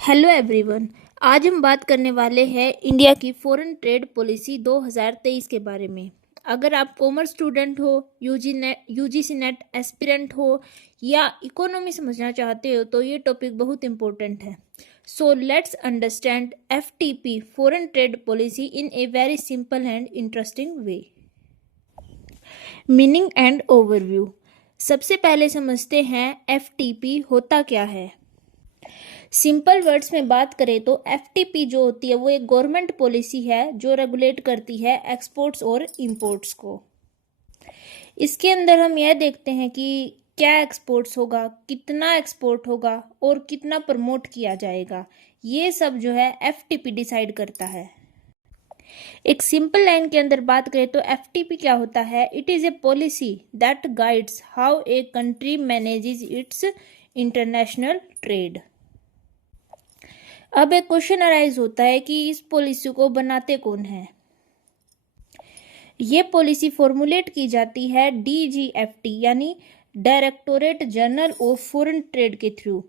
Hello everyone. आज हम बात करने वाले हैं इंडिया की फॉरेन ट्रेड पॉलिसी 2023 के बारे में। अगर आप कॉमर्स स्टूडेंट हो, यूजीसी नेट एस्पिरेंट हो या इकोनॉमी समझना चाहते हो तो ये टॉपिक बहुत इंपॉर्टेंट है। So let's understand FTP foreign trade policy in a very simple and interesting way. Meaning and overview. सबसे पहले समझते हैं एफटीपी होता क्या है। सिंपल वर्ड्स में बात करें तो एफटीपी जो होती है वो एक गवर्नमेंट पॉलिसी है जो रेगुलेट करती है एक्सपोर्ट्स और इंपोर्ट्स को। इसके अंदर हम यह देखते हैं कि क्या एक्सपोर्ट्स होगा, कितना एक्सपोर्ट होगा और कितना प्रमोट किया जाएगा। ये सब जो है एफटीपी डिसाइड करता है। एक सिंपल लाइन के अंदर बात करें तो एफटीपी क्या होता है। It is a policy that guides how a country manages it's international trade. अब एक क्वेश्चन अराइज होता है कि इस पॉलिसी को बनाते कौन है। ये पॉलिसी फॉर्मुलेट की जाती है डीजीएफटी यानी directorate general of foreign trade के थ्रू,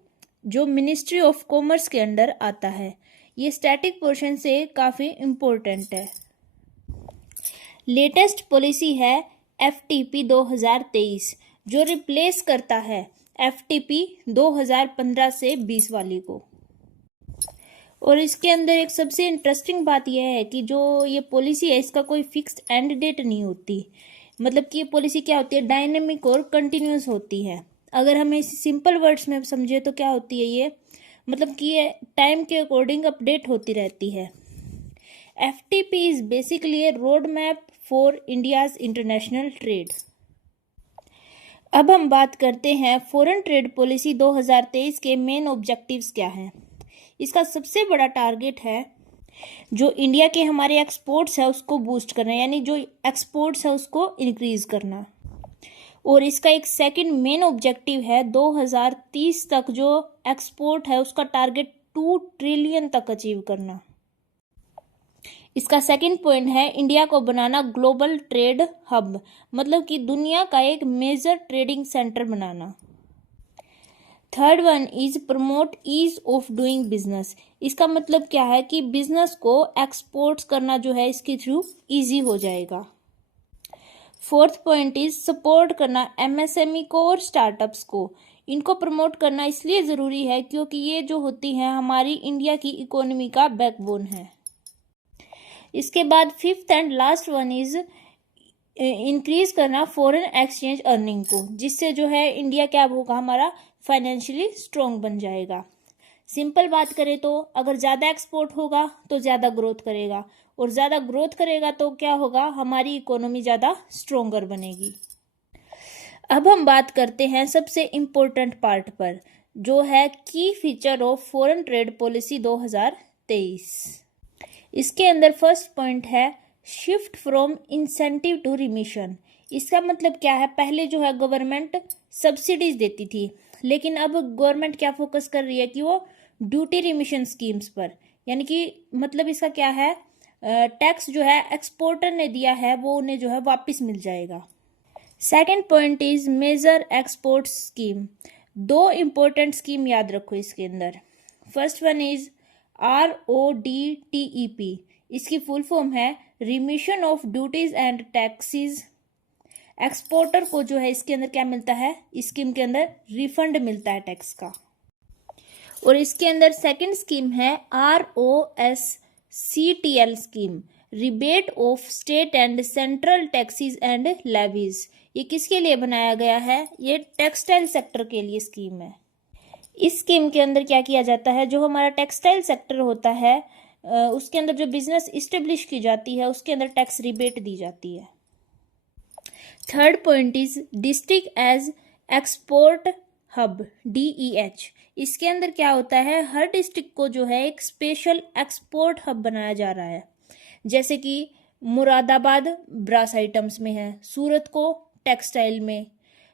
जो मिनिस्ट्री ऑफ कॉमर्स के अंडर आता है। ये स्टैटिक पोर्शन से काफ़ी इम्पोर्टेंट है। लेटेस्ट पॉलिसी है एफटीपी 2023 जो रिप्लेस करता है एफटीपी 2015 से 20 वाली को। और इसके अंदर एक सबसे इंटरेस्टिंग बात यह है कि जो ये पॉलिसी है इसका कोई फिक्स्ड एंड डेट नहीं होती। मतलब कि ये पॉलिसी क्या होती है, डायनेमिक और कंटिन्यूस होती है। अगर हमें इसे सिंपल वर्ड्स में समझे तो क्या होती है ये, मतलब कि ये टाइम के अकॉर्डिंग अपडेट होती रहती है। FTP is basically A road map for India's international trade. अब हम बात करते हैं फॉरेन ट्रेड पॉलिसी 2023 के मेन ऑब्जेक्टिव्स क्या हैं। इसका सबसे बड़ा टारगेट है जो इंडिया के हमारे एक्सपोर्ट्स है उसको बूस्ट करना, यानी जो एक्सपोर्ट्स है उसको इंक्रीज करना। और इसका एक सेकंड मेन ऑब्जेक्टिव है 2030 तक जो एक्सपोर्ट है उसका टारगेट 2 ट्रिलियन तक अचीव करना। इसका सेकंड पॉइंट है इंडिया को बनाना ग्लोबल ट्रेड हब, मतलब कि दुनिया का एक मेजर ट्रेडिंग सेंटर बनाना। Third one is promote ease of doing business. इसका मतलब क्या है कि बिजनेस को एक्सपोर्ट्स करना जो है इसके थ्रू इजी हो जाएगा। फोर्थ पॉइंट इज सपोर्ट करना एमएसएमई को और स्टार्टअप्स को। इनको प्रमोट करना इसलिए ज़रूरी है क्योंकि ये जो होती हैं हमारी इंडिया की इकोनॉमी का बैकबोन है। इसके बाद fifth and last one is increase करना फॉरेन एक्सचेंज अर्निंग को, जिससे जो है इंडिया क्या होगा, हमारा फाइनेंशियली स्ट्रॉन्ग बन जाएगा। सिंपल बात करें तो अगर ज़्यादा एक्सपोर्ट होगा तो ज़्यादा ग्रोथ करेगा, और ज़्यादा ग्रोथ करेगा तो क्या होगा, हमारी इकोनॉमी ज़्यादा स्ट्रॉन्गर बनेगी। अब हम बात करते हैं सबसे इम्पोर्टेंट पार्ट पर, जो है की feature of foreign trade policy 2023। इसके अंदर फर्स्ट पॉइंट है shift from incentive to remission. इसका मतलब क्या है, पहले जो है गवर्नमेंट सब्सिडीज देती थी, लेकिन अब गवर्नमेंट क्या फोकस कर रही है कि वो ड्यूटी रिमिशन स्कीम्स पर, यानी कि मतलब इसका क्या है, टैक्स जो है एक्सपोर्टर ने दिया है वो उन्हें जो है वापस मिल जाएगा। Second point is major export scheme. 2 important scheme याद रखो इसके अंदर। First one is RODTEP। इसकी फुल फॉर्म है remission of duties and taxes. Exporter को जो है इसके अंदर क्या मिलता है, स्कीम के अंदर रिफंड मिलता है टैक्स का। और इसके अंदर सेकंड स्कीम है ROSCTL scheme, rebate of state and central taxes and levies. ये किसके लिए बनाया गया है, ये टेक्सटाइल सेक्टर के लिए स्कीम है। इस स्कीम के अंदर क्या किया जाता है, जो हमारा टेक्सटाइल सेक्टर होता है उसके अंदर जो बिजनेस इस्टेब्लिश की जाती है उसके अंदर टैक्स रिबेट दी जाती है। Third point is district as export hub, DEH। इसके अंदर क्या होता है, हर डिस्ट्रिक्ट को जो है एक स्पेशल एक्सपोर्ट हब बनाया जा रहा है। जैसे कि मुरादाबाद ब्रास आइटम्स में है, सूरत को टेक्सटाइल में।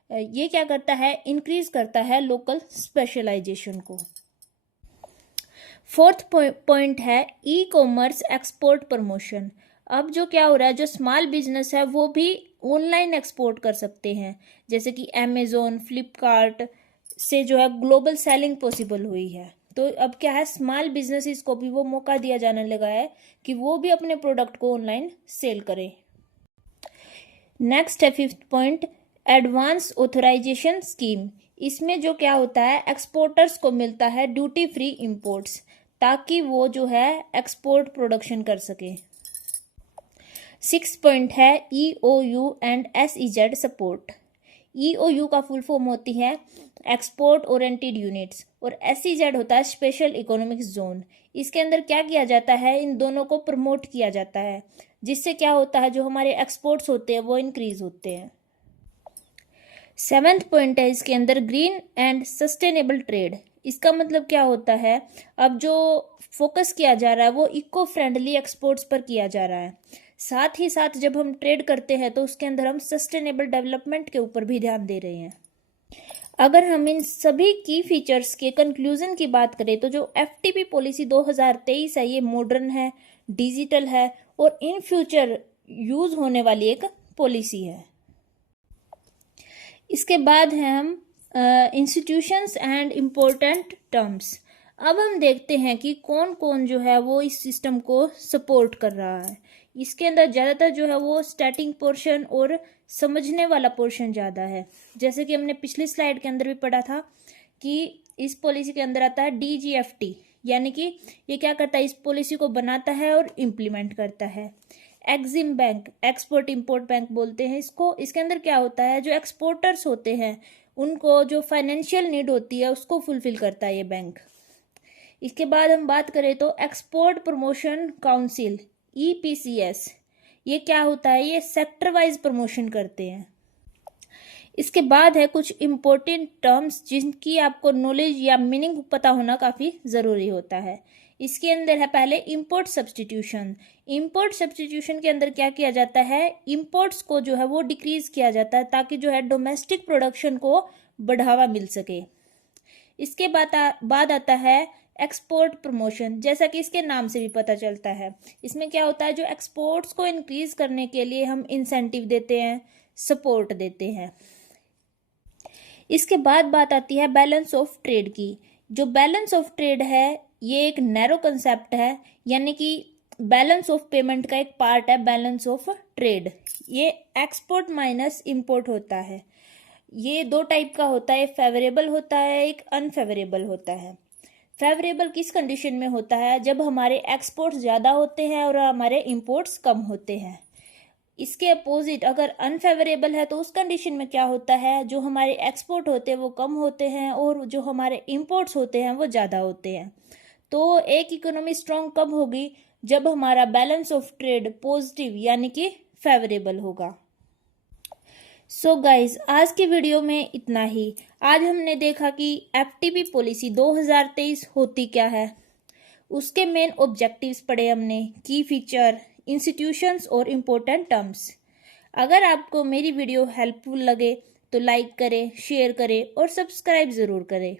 ये क्या करता है, इंक्रीज करता है लोकल स्पेशलाइजेशन को। फोर्थ पॉइंट है ई कॉमर्स एक्सपोर्ट प्रमोशन। अब जो क्या हो रहा है, जो स्मॉल बिजनेस है वो भी ऑनलाइन एक्सपोर्ट कर सकते हैं, जैसे कि अमेजोन, फ्लिपकार्ट से जो है ग्लोबल सेलिंग पॉसिबल हुई है। तो अब क्या है, स्मॉल बिजनेसेस को भी वो मौका दिया जाने लगा है कि वो भी अपने प्रोडक्ट को ऑनलाइन सेल करें। नेक्स्ट है 5th point, advance authorisation scheme. इसमें जो क्या होता है, एक्सपोर्टर्स को मिलता है ड्यूटी फ्री इंपोर्ट्स, ताकि वो जो है एक्सपोर्ट प्रोडक्शन कर सके। 6th पॉइंट है EOU and SEZ support. EOU का फुल फॉर्म होती है एक्सपोर्ट ओरिएंटेड यूनिट्स और SEZ होता है स्पेशल इकोनॉमिक जोन। इसके अंदर क्या किया जाता है, इन दोनों को प्रमोट किया जाता है, जिससे क्या होता है, जो हमारे एक्सपोर्ट्स होते हैं वो इंक्रीज होते हैं। 7th पॉइंट है इसके अंदर ग्रीन एंड सस्टेनेबल ट्रेड। इसका मतलब क्या होता है, अब जो फोकस किया जा रहा है वो इको फ्रेंडली एक्सपोर्ट्स पर किया जा रहा है। साथ ही साथ जब हम ट्रेड करते हैं तो उसके अंदर हम सस्टेनेबल डेवलपमेंट के ऊपर भी ध्यान दे रहे हैं। अगर हम इन सभी की फीचर्स के कंक्लूजन की बात करें तो जो FTP पॉलिसी 2023 है ये मॉडर्न है, डिजिटल है और इन फ्यूचर यूज होने वाली एक पॉलिसी है। इसके बाद है हम इंस्टीट्यूशंस एंड इम्पोर्टेंट टर्म्स। अब हम देखते हैं कि कौन कौन जो है वो इस सिस्टम को सपोर्ट कर रहा है। इसके अंदर ज़्यादातर जो है वो स्टार्टिंग पोर्शन और समझने वाला पोर्शन ज़्यादा है। जैसे कि हमने पिछली स्लाइड के अंदर भी पढ़ा था कि इस पॉलिसी के अंदर आता है DGFT, यानी कि ये क्या करता है, इस पॉलिसी को बनाता है और इम्प्लीमेंट करता है। Exim bank, export import bank बोलते हैं इसको। इसके अंदर क्या होता है, जो एक्सपोर्टर्स होते हैं उनको जो फाइनेंशियल नीड होती है उसको फुलफिल करता है ये बैंक। इसके बाद हम बात करें तो एक्सपोर्ट प्रमोशन काउंसिल EPCS, ये क्या होता है, ये सेक्टर वाइज प्रमोशन करते हैं। इसके बाद है कुछ इम्पोर्टेंट टर्म्स जिनकी आपको नॉलेज या मीनिंग पता होना काफ़ी ज़रूरी होता है। इसके अंदर है पहले इंपोर्ट सब्सटीट्यूशन। इंपोर्ट सब्सटीट्यूशन के अंदर क्या किया जाता है, इंपोर्ट्स को जो है वो डिक्रीज किया जाता है ताकि जो है डोमेस्टिक प्रोडक्शन को बढ़ावा मिल सके। इसके बाद आता है एक्सपोर्ट प्रमोशन, जैसा कि इसके नाम से भी पता चलता है। इसमें क्या होता है, जो एक्सपोर्ट्स को इंक्रीज करने के लिए हम इंसेंटिव देते हैं, सपोर्ट देते हैं। इसके बाद बात आती है बैलेंस ऑफ ट्रेड की। जो बैलेंस ऑफ ट्रेड है ये एक नैरो कंसेप्ट है, यानी कि बैलेंस ऑफ पेमेंट का एक पार्ट है बैलेंस ऑफ ट्रेड। ये एक्सपोर्ट माइनस इंपोर्ट होता है। ये दो टाइप का होता है, फेवरेबल होता है, एक अनफेवरेबल होता है। फेवरेबल किस कंडीशन में होता है, जब हमारे एक्सपोर्ट्स ज़्यादा होते हैं और हमारे इंपोर्ट्स कम होते हैं। इसके अपोजिट अगर अनफेवरेबल है तो उस कंडीशन में क्या होता है, जो हमारे एक्सपोर्ट होते हैं वो कम होते हैं और जो हमारे इंपोर्ट्स होते हैं वो ज़्यादा होते हैं। तो एक इकोनॉमी स्ट्रांग कब होगी, जब हमारा बैलेंस ऑफ ट्रेड पॉजिटिव यानी कि फेवरेबल होगा। सो गाइज, आज की वीडियो में इतना ही। आज हमने देखा कि FTP पॉलिसी 2023 होती क्या है, उसके मेन ऑब्जेक्टिव्स पढ़े हमने, की फीचर, इंस्टीट्यूशंस और इम्पोर्टेंट टर्म्स। अगर आपको मेरी वीडियो हेल्पफुल लगे तो लाइक करें, शेयर करें और सब्सक्राइब ज़रूर करें।